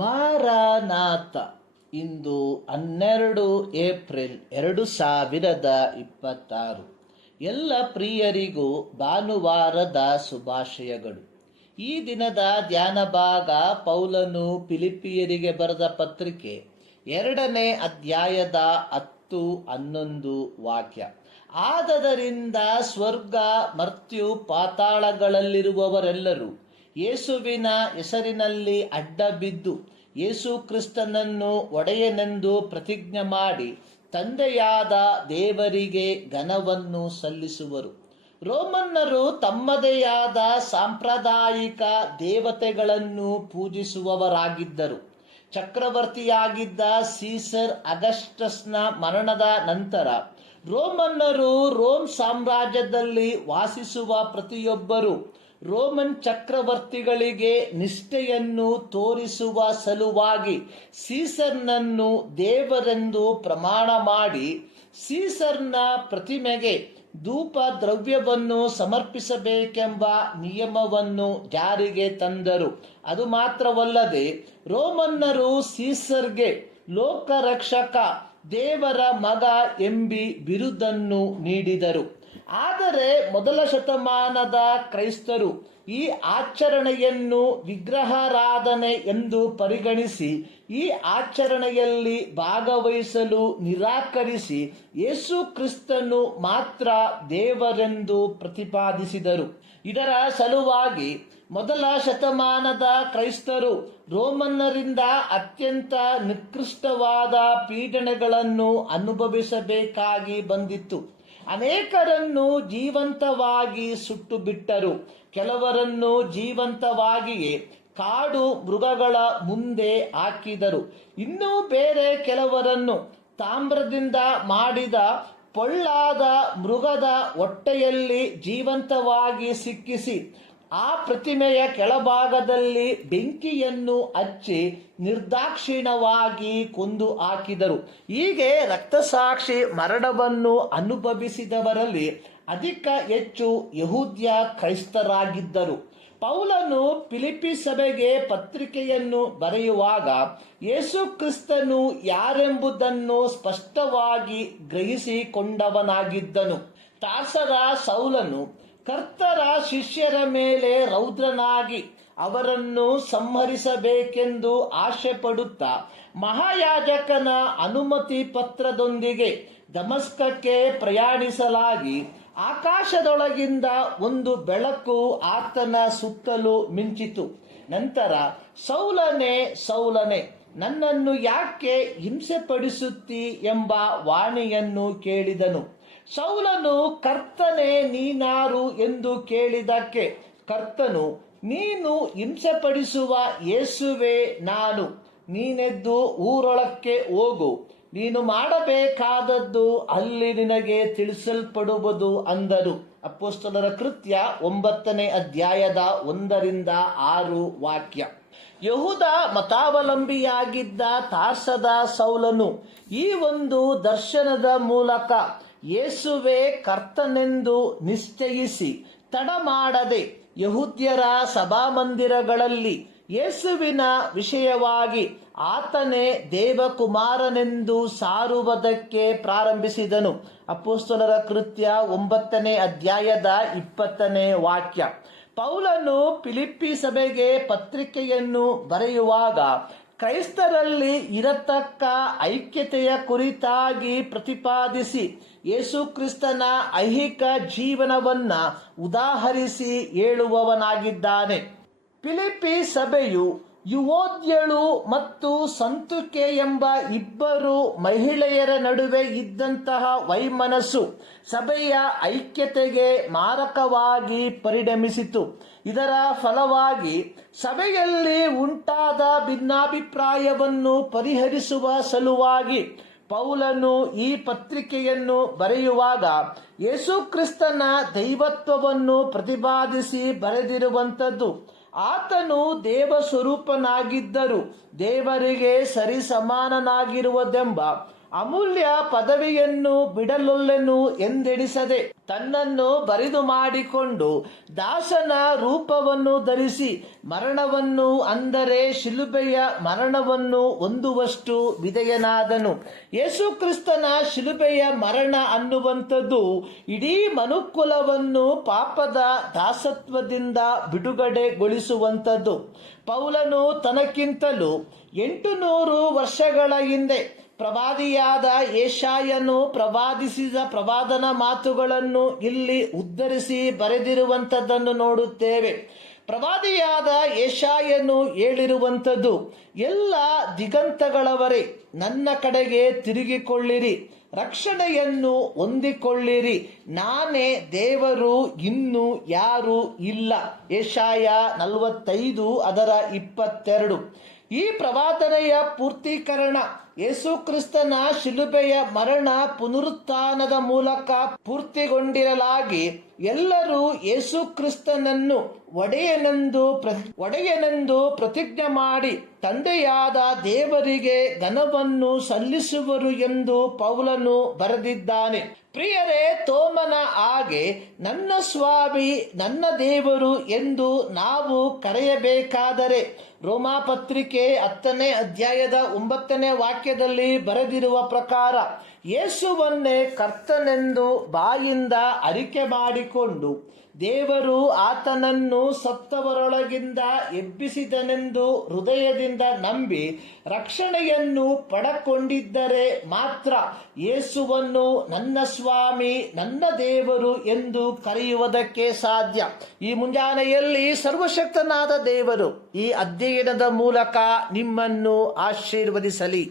ಮಾರಾನಾಥ. ಇಂದು 12 April 2026. ಎಲ್ಲ ಪ್ರಿಯರಿಗೂ ಭಾನುವಾರದ ಶುಭಾಶಯಗಳು. ಈ ದಿನದ ಧ್ಯಾನ ಭಾಗ ಪೌಲನು ಫಿಲಿಪ್ಪಿಯರಿಗೆ ಬರೆದ ಪತ್ರಿಕೆ 2ನೇ ಅಧ್ಯಾಯದ 10-11 ವಾಕ್ಯ. ಆದದರಿಂದ ಸ್ವರ್ಗ, ಮರ್ತ್ಯು, ಪಾತಾಳಗಳಲ್ಲಿರುವವರೆಲ್ಲರೂ ಯೇಸುವಿನ ಹೆಸರಿನಲ್ಲಿ ಅಡ್ಡಬಿದ್ದು ಯೇಸು ಕ್ರಿಸ್ತನನ್ನು ಒಡೆಯನೆಂದು ಪ್ರತಿಜ್ಞೆ ಮಾಡಿ ತಂದೆಯಾದ ದೇವರಿಗೆ ಘನವನ್ನು ಸಲ್ಲಿಸುವರು. ರೋಮನ್ನರು ತಮ್ಮದೇ ಆದ ಸಾಂಪ್ರದಾಯಿಕ ದೇವತೆಗಳನ್ನು ಪೂಜಿಸುವವರಾಗಿದ್ದರು. ಚಕ್ರವರ್ತಿಯಾಗಿದ್ದ ಸೀಸರ್ ಅಗಸ್ಟಸ್ನ ಮರಣದ ನಂತರ ರೋಮನ್ನರು ರೋಮ್ ಸಾಮ್ರಾಜ್ಯದಲ್ಲಿ ವಾಸಿಸುವ ಪ್ರತಿಯೊಬ್ಬರು ರೋಮನ್ ಚಕ್ರವರ್ತಿಗಳಿಗೆ ನಿಷ್ಠೆಯನ್ನು ತೋರಿಸುವ ಸಲುವಾಗಿ ಸೀಸರ್ನನ್ನು ದೇವರೆಂದು ಪ್ರಮಾಣ ಮಾಡಿ ಸೀಸರ್ನ ಪ್ರತಿಮೆಗೆ ಧೂಪ ದ್ರವ್ಯವನ್ನು ಸಮರ್ಪಿಸಬೇಕೆಂಬ ನಿಯಮವನ್ನು ಜಾರಿಗೆ ತಂದರು. ಅದು ಮಾತ್ರವಲ್ಲದೆ ರೋಮನ್ನರು ಸೀಸರ್ಗೆ ಲೋಕರಕ್ಷಕ, ದೇವರ ಮಗ ಎಂಬಿ ಬಿರುದನ್ನು ನೀಡಿದರು. ಆದರೆ ಮೊದಲ ಶತಮಾನದ ಕ್ರೈಸ್ತರು ಈ ಆಚರಣೆಯನ್ನು ವಿಗ್ರಹಾರಾಧನೆ ಎಂದು ಪರಿಗಣಿಸಿ ಈ ಆಚರಣೆಯಲ್ಲಿ ಭಾಗವಹಿಸಲು ನಿರಾಕರಿಸಿ ಯೇಸು ಕ್ರಿಸ್ತನು ಮಾತ್ರ ದೇವರೆಂದು ಪ್ರತಿಪಾದಿಸಿದರು. ಇದರ ಸಲುವಾಗಿ ಮೊದಲ ಶತಮಾನದ ಕ್ರೈಸ್ತರು ರೋಮನ್ನರಿಂದ ಅತ್ಯಂತ ನಿಕೃಷ್ಟವಾದ ಪೀಡನೆಗಳನ್ನು ಅನುಭವಿಸಬೇಕಾಗಿ ಬಂದಿತ್ತು. ಅನೇಕರನ್ನು ಜೀವಂತವಾಗಿ ಸುಟ್ಟು ಬಿಟ್ಟರು. ಕೆಲವರನ್ನು ಜೀವಂತವಾಗಿಯೇ ಕಾಡು ಮೃಗಗಳ ಮುಂದೆ ಹಾಕಿದರು. ಇನ್ನೂ ಬೇರೆ ಕೆಲವರನ್ನು ತಾಮ್ರದಿಂದ ಮಾಡಿದ ಪೊಳ್ಳಾದ ಮೃಗದ ಹೊಟ್ಟೆಯಲ್ಲಿ ಜೀವಂತವಾಗಿ ಸಿಕ್ಕಿಸಿ ಆ ಪ್ರತಿಮೆಯ ಕೆಳಭಾಗದಲ್ಲಿ ಬೆಂಕಿಯನ್ನು ಹಚ್ಚಿ ನಿರ್ದಾಕ್ಷಿಣ್ಯವಾಗಿ ಕೊಂದು ಹಾಕಿದರು. ಹೀಗೆ ರಕ್ತಸಾಕ್ಷಿ ಮರಣವನ್ನು ಅನುಭವಿಸಿದವರಲ್ಲಿ ಅಧಿಕ ಹೆಚ್ಚು ಯಹೂದ್ಯ ಕ್ರೈಸ್ತರಾಗಿದ್ದರು. ಪೌಲನು ಫಿಲಿಪ್ಪಿ ಸಭೆಗೆ ಪತ್ರಿಕೆಯನ್ನು ಬರೆಯುವಾಗ ಯೇಸು ಕ್ರಿಸ್ತನು ಯಾರೆಂಬುದನ್ನು ಸ್ಪಷ್ಟವಾಗಿ ಗ್ರಹಿಸಿಕೊಂಡವನಾಗಿದ್ದನು. ತಾರ್ಸದ ಸೌಲನು ಕರ್ತರ ಶಿಷ್ಯರ ಮೇಲೆ ರೌದ್ರನಾಗಿ ಅವರನ್ನು ಸಂಹರಿಸಬೇಕೆಂದು ಆಶೆ ಪಡುತ್ತಾ ಮಹಾಯಾಜಕನ ಅನುಮತಿ ಪತ್ರದೊಂದಿಗೆ ದಮಸ್ಕಕ್ಕೆ ಪ್ರಯಾಣಿಸಲಾಗಿ ಆಕಾಶದೊಳಗಿಂದ ಒಂದು ಬೆಳಕು ಆತನ ಸುತ್ತಲೂ ಮಿಂಚಿತು. ನಂತರ ಸೌಲನೇ ಸೌಲನೇ, ನನ್ನನ್ನು ಯಾಕೆ ಹಿಂಸೆಪಡಿಸುತ್ತಿ ಎಂಬ ವಾಣಿಯನ್ನು ಕೇಳಿದನು. ಸೌಲನು, ಕರ್ತನೇ ನೀನಾರು ಎಂದು ಕೇಳಿದಕ್ಕೆ ಕರ್ತನು, ನೀನು ಹಿಂಸೆಪಡಿಸುವ ಯೇಸುವೇ ನಾನು. ನೀನೆದ್ದು ಊರೊಳಕ್ಕೆ ಹೋಗು, ನೀನು ಮಾಡಬೇಕಾದದ್ದು ಅಲ್ಲಿ ನಿನಗೆ ತಿಳಿಸಲ್ಪಡುವುದು ಅಂದರು. ಅಪೊಸ್ತಲರ ಕೃತ್ಯ 9ನೇ ಅಧ್ಯಾಯದ 1-6 ವಾಕ್ಯ. ಯಹೂದ ಮತಾವಲಂಬಿಯಾಗಿದ್ದ ತಾರ್ಸದ ಸೌಲನು ಈ ಒಂದು ದರ್ಶನದ ಮೂಲಕ ಯೇಸುವೇ ಕರ್ತನೆಂದು ನಿಶ್ಚಯಿಸಿ ತಡ ಮಾಡದೆ ಯಹೂದ್ಯರ ಸಭಾಮಂದಿರಗಳಲ್ಲಿ ಯೇಸುವಿನ ವಿಷಯವಾಗಿ ಆತನೇ ದೇವಕುಮಾರನೆಂದು ಸಾರುವುದಕ್ಕೆ ಪ್ರಾರಂಭಿಸಿದನು. ಅಪೊಸ್ತಲರ ಕೃತ್ಯ 9ನೇ ಅಧ್ಯಾಯದ 20ನೇ ವಾಕ್ಯ. ಪೌಲನು ಫಿಲಿಪ್ಪಿ ಸಭೆಗೆ ಪತ್ರಿಕೆಯನ್ನು ಬರೆಯುವಾಗ ಕ್ರೈಸ್ತರಲ್ಲಿ ಇರತಕ್ಕ ಐಕ್ಯತೆಯ ಕುರಿತಾಗಿ ಪ್ರತಿಪಾದಿಸಿ ಯೇಸು ಕ್ರಿಸ್ತನ ಐಹಿಕ ಜೀವನವನ್ನ ಉದಾಹರಿಸಿ ಹೇಳುವವನಾಗಿದ್ದಾನೆ. ಫಿಲಿಪ್ಪಿ ಸಭೆಯು ಯುವೋದ್ಯಳು ಮತ್ತು ಸಂತುಕೆ ಎಂಬ ಇಬ್ಬರು ಮಹಿಳೆಯರ ನಡುವೆ ಇದ್ದಂತಹ ವೈಮನಸ್ಸು ಸಭೆಯ ಐಕ್ಯತೆಗೆ ಮಾರಕವಾಗಿ ಪರಿಣಮಿಸಿತು. ಇದರ ಫಲವಾಗಿ ಸಭೆಯಲ್ಲಿ ಉಂಟಾದ ಭಿನ್ನಾಭಿಪ್ರಾಯವನ್ನು ಪರಿಹರಿಸುವ ಸಲುವಾಗಿ ಪೌಲನು ಈ ಪತ್ರಿಕೆಯನ್ನು ಬರೆಯುವಾಗ ಯೇಸು ಕ್ರಿಸ್ತನ ದೈವತ್ವವನ್ನು ಪ್ರತಿಪಾದಿಸಿ ಬರೆದಿರುವಂಥದ್ದು. ಆತನು ದೇವ ಸ್ವರೂಪನಾಗಿದ್ದರೂ ದೇವರಿಗೆ ಸರಿಸಮಾನನಾಗಿರುವುದೆಂಬ ಅಮೂಲ್ಯ ಪದವಿಯನ್ನು ಬಿಡಲೊಲ್ಲೆನು ಎಂದೆಣಿಸದೆ ತನ್ನನ್ನು ಬರಿದು ಮಾಡಿಕೊಂಡು ದಾಸನ ರೂಪವನ್ನು ಧರಿಸಿ ಮರಣವನ್ನು, ಅಂದರೆ ಶಿಲುಬೆಯ ಮರಣವನ್ನು ಹೊಂದುವಷ್ಟು ವಿಧೇಯನಾದನು. ಯೇಸು ಕ್ರಿಸ್ತನ ಶಿಲುಬೆಯ ಮರಣ ಅನ್ನುವಂಥದ್ದು ಇಡೀ ಮನುಕುಲವನ್ನು ಪಾಪದ ದಾಸತ್ವದಿಂದ ಬಿಡುಗಡೆಗೊಳಿಸುವಂಥದ್ದು. ಪೌಲನು ತನಕ್ಕಿಂತಲೂ 800 ವರ್ಷಗಳ ಹಿಂದೆ ಪ್ರವಾದಿಯಾದ ಯೆಶಾಯನು ಪ್ರವಾದಿಸಿದ ಪ್ರವಾದನ ಮಾತುಗಳನ್ನು ಇಲ್ಲಿ ಉದ್ಧರಿಸಿ ಬರೆದಿರುವಂಥದ್ದನ್ನು ನೋಡುತ್ತೇವೆ. ಪ್ರವಾದಿಯಾದ ಯೆಶಾಯನು ಹೇಳಿರುವಂಥದ್ದು, ಎಲ್ಲ ದಿಗಂತಗಳವರೇ ನನ್ನ ಕಡೆಗೆ ತಿರುಗಿಕೊಳ್ಳಿರಿ, ರಕ್ಷಣೆಯನ್ನು ಹೊಂದಿಕೊಳ್ಳಿರಿ, ನಾನೇ ದೇವರು, ಇನ್ನೂ ಯಾರೂ ಇಲ್ಲ. ಯೆಶಾಯ 45 ಅದರ 22. ಈ ಪ್ರವಾದನೆಯ ಪೂರ್ತೀಕರಣ ಯೇಸು ಕ್ರಿಸ್ತನ ಶಿಲುಬೆಯ ಮರಣ ಪುನರುತ್ಥಾನದ ಮೂಲಕ ಪೂರ್ತಿಗೊಂಡಿರಲಾಗಿ ಎಲ್ಲರೂ ಯೇಸು ಕ್ರಿಸ್ತನನ್ನು ಒಡೆಯನೆಂದು ಪ್ರತಿಜ್ಞೆ ಮಾಡಿ ತಂದೆಯಾದ ದೇವರಿಗೆ ಘನವನ್ನು ಸಲ್ಲಿಸುವರು ಎಂದು ಪೌಲನು ಬರೆದಿದ್ದಾನೆ. ಪ್ರಿಯರೇ, ತೋಮನ ಹಾಗೆ ನನ್ನ ಸ್ವಾಮಿ, ನನ್ನ ದೇವರು ಎಂದು ನಾವು ಕರೆಯಬೇಕಾದರೆ ರೋಮಾಪತ್ರಿಕೆ 10ನೇ ಅಧ್ಯಾಯದ 9ನೇ ವಾಕ್ಯದಲ್ಲಿ ಬರೆದಿರುವ ಪ್ರಕಾರ ಯೇಸುವನ್ನೇ ಕರ್ತನೆಂದು ಬಾಯಿಂದ ಅರಿಕೆ ಮಾಡಿಕೊಂಡು ದೇವರು ಆತನನ್ನು ಸತ್ತವರೊಳಗಿಂದ ಎಬ್ಬಿಸಿದನೆಂದು ಹೃದಯದಿಂದ ನಂಬಿ ರಕ್ಷಣೆಯನ್ನು ಪಡಕೊಂಡಿದ್ದರೆ ಮಾತ್ರ ಯೇಸುವನ್ನು ನನ್ನ ಸ್ವಾಮಿ, ನನ್ನ ದೇವರು ಎಂದು ಕರೆಯುವುದಕ್ಕೆ ಸಾಧ್ಯ. ಈ ಮುಂಜಾನೆಯಲ್ಲಿ ಸರ್ವಶಕ್ತನಾದ ದೇವರು ಈ ಅಧ್ಯಯನದ ಮೂಲಕ ನಿಮ್ಮನ್ನು ಆಶೀರ್ವದಿಸಲಿ.